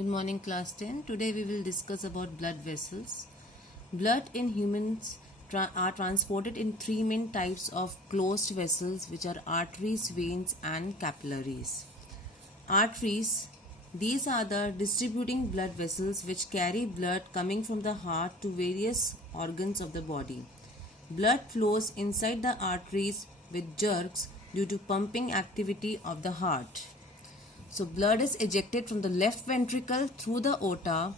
Good morning, class 10. Today we will discuss about blood vessels. Blood in humans are transported in three main types of closed vessels, which are arteries, veins and capillaries. Arteries, these are the distributing blood vessels which carry blood coming from the heart to various organs of the body. Blood flows inside the arteries with jerks due to pumping activity of the heart. So blood is ejected from the left ventricle through the aorta.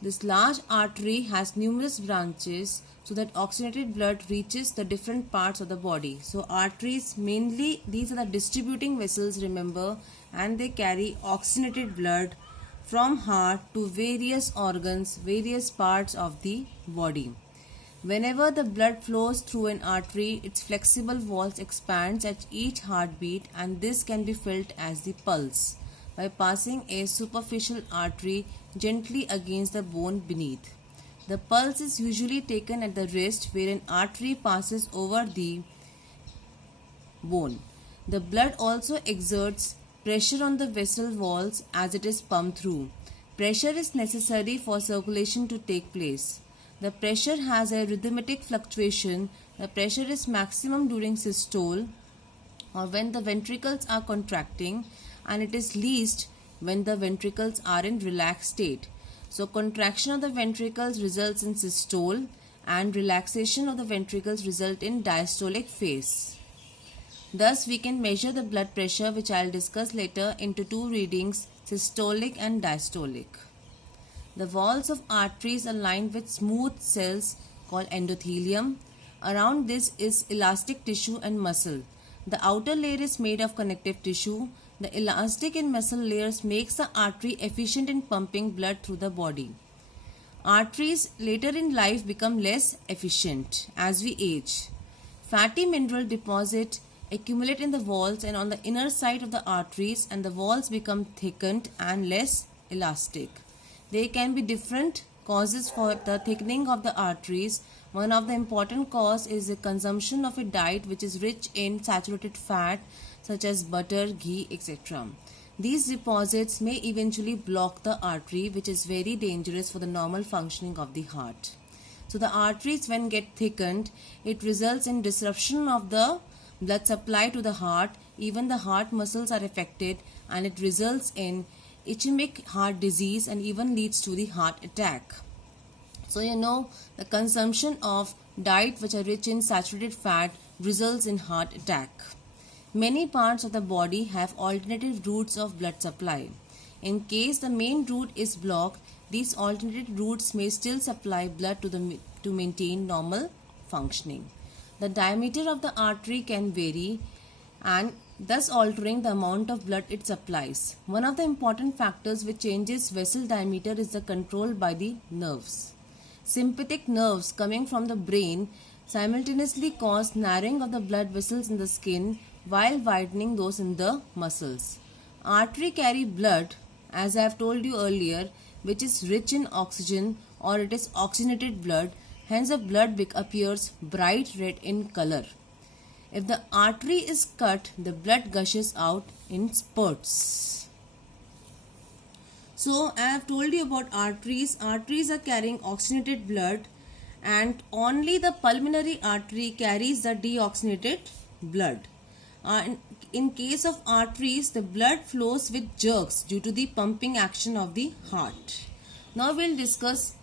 This large artery has numerous branches so that oxygenated blood reaches the different parts of the body. So arteries, mainly these are the distributing vessels, remember, and they carry oxygenated blood from heart to various organs, various parts of the body. Whenever the blood flows through an artery, its flexible walls expands at each heartbeat, and this can be felt as the pulse by passing a superficial artery gently against the bone beneath. The pulse is usually taken at the wrist where an artery passes over the bone. The blood also exerts pressure on the vessel walls as it is pumped through. Pressure is necessary for circulation to take place. The pressure has a rhythmic fluctuation. The pressure is maximum during systole or when the ventricles are contracting, and it is least when the ventricles are in relaxed state. So contraction of the ventricles results in systole and relaxation of the ventricles result in diastolic phase. Thus we can measure the blood pressure, which I will discuss later, into two readings, systolic and diastolic. The walls of arteries are lined with smooth cells called endothelium. Around this is elastic tissue and muscle. The outer layer is made of connective tissue. The elastic and muscle layers makes the artery efficient in pumping blood through the body. Arteries later in life become less efficient as we age. Fatty mineral deposit accumulate in the walls and on the inner side of the arteries, and the walls become thickened and less elastic. There can be different causes for the thickening of the arteries. One of the important cause is the consumption of a diet which is rich in saturated fat such as butter, ghee, etc. These deposits may eventually block the artery, which is very dangerous for the normal functioning of the heart. So the arteries, when get thickened, it results in disruption of the blood supply to the heart. Even the heart muscles are affected, and it results in ischemic heart disease and even leads to the heart attack. So the consumption of diet which are rich in saturated fat results in heart attack. Many parts of the body have alternative routes of blood supply. In case the main route is blocked, these alternative routes may still supply blood to maintain normal functioning. The diameter of the artery can vary, and thus altering the amount of blood it supplies. One of the important factors which changes vessel diameter is the control by the nerves. Sympathetic nerves coming from the brain simultaneously cause narrowing of the blood vessels in the skin while widening those in the muscles. Artery carry blood, as I have told you earlier, which is rich in oxygen, or it is oxygenated blood. Hence the blood appears bright red in color. If the artery is cut, the blood gushes out in spurts. So I have told you about arteries. Arteries are carrying oxygenated blood, and only the pulmonary artery carries the deoxygenated blood. In case of arteries, the blood flows with jerks due to the pumping action of the heart. Now we will discuss